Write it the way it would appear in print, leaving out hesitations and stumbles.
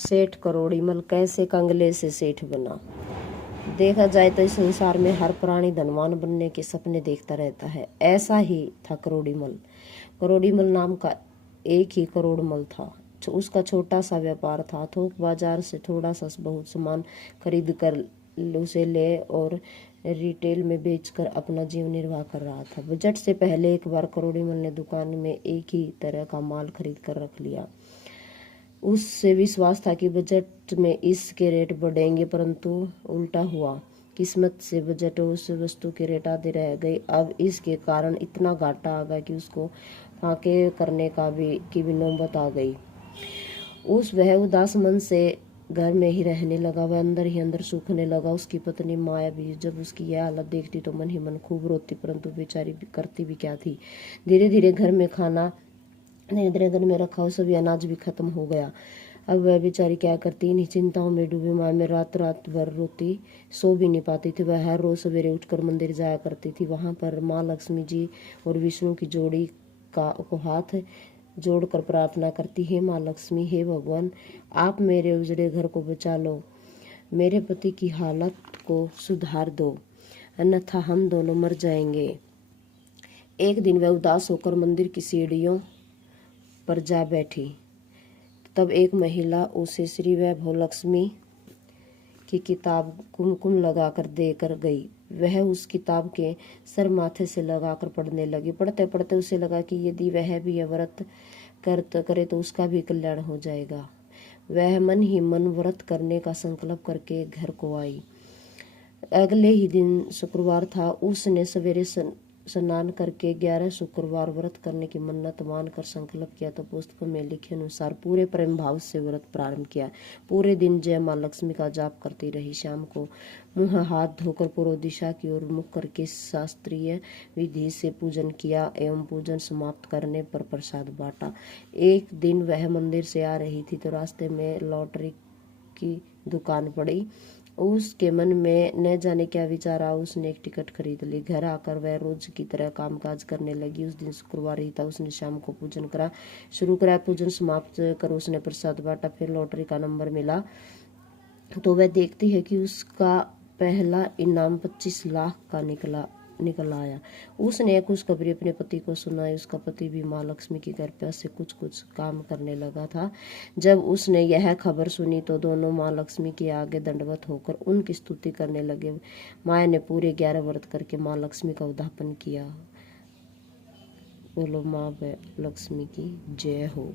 सेठ करोड़ीमल कैसे कंगले से सेठ बना। देखा जाए तो इस संसार में हर प्राणी धनवान बनने के सपने देखता रहता है। ऐसा ही था करोड़ीमल। करोड़ीमल नाम का एक ही करोड़मल था। उसका छोटा सा व्यापार था। थोक बाजार से थोड़ा सा बहुत सामान खरीद कर उसे ले और रिटेल में बेचकर अपना जीवन निर्वाह कर रहा था। बजट से पहले एक बार करोड़ीमल ने दुकान में एक ही तरह का माल खरीद कर रख लिया। उससे विश्वास था कि बजट में इसके रेट बढ़ेंगे, परंतु उल्टा हुआ। किस्मत से बजट उस वस्तु के रेट आधे रह गए। अब इसके कारण इतना घाटा आ गया कि उसको फाके करने की भी नौबत आ गई। वह उदास मन से घर में ही रहने लगा। वह अंदर ही अंदर सूखने लगा। उसकी पत्नी माया भी जब उसकी यह हालत देखती तो मन ही मन खूब रोती, परंतु बेचारी करती भी क्या थी। धीरे धीरे घर में रखा हुआ सभी अनाज भी खत्म हो गया। अब वह बेचारी क्या करती। इन्हीं चिंताओं में डूबी माया में रात रात भर रोती, सो भी नहीं पाती थी। वह हर रोज सवेरे उठकर मंदिर जाया करती थी। वहां पर माँ लक्ष्मी जी और विष्णु की जोड़ी को हाथ जोड़कर प्रार्थना करती, हे माँ लक्ष्मी, हे भगवान, आप मेरे उजड़े घर को बचा लो, मेरे पति की हालत को सुधार दो, अन्यथा हम दोनों मर जाएंगे। एक दिन वह उदास होकर मंदिर की सीढ़ियों पर जा बैठी। तब एक महिला उसे श्री वैभव लक्ष्मी की किताब कुमकुम लगाकर देकर गई। वह उस किताब के सर माथे से लगाकर पढ़ने लगी। पढ़ते पढ़ते उसे लगा कि यदि वह भी यह व्रत करे तो उसका भी कल्याण हो जाएगा। वह मन ही मन व्रत करने का संकल्प करके घर को आई। अगले ही दिन शुक्रवार था। उसने सवेरे स्नान करके 11 शुक्रवार व्रत करने की मन्नत मानकर संकल्प किया तो पुस्तकों में लिखे अनुसार पूरे प्रेम भाव से व्रत प्रारंभ किया। पूरे दिन जय मां लक्ष्मी का जाप करती रही। शाम को मुंह हाथ धोकर पूर्व दिशा की ओर मुख करके शास्त्रीय विधि से पूजन किया एवं पूजन समाप्त करने पर प्रसाद बांटा। एक दिन वह मंदिर से आ रही थी तो रास्ते में लॉटरी की दुकान पड़ी। उसके मन में न जाने क्या विचार आया। उसने एक टिकट खरीद ली। घर आकर वह रोज की तरह कामकाज करने लगी। उस दिन शुक्रवार ही था। उसने शाम को पूजन शुरू करा। पूजन समाप्त कर उसने प्रसाद बांटा। फिर लॉटरी का नंबर मिला तो वह देखती है कि उसका पहला इनाम 25 लाख का निकल आया। उसने खुशखबरी अपने पति को सुनाई। उसका पति भी माँ लक्ष्मी की कृपा से कुछ काम करने लगा था। जब उसने यह खबर सुनी तो दोनों माँ लक्ष्मी के आगे दंडवत होकर उनकी स्तुति करने लगे। माया ने पूरे 11 व्रत करके माँ लक्ष्मी का उद्धापन किया। बोलो माँ लक्ष्मी की जय हो।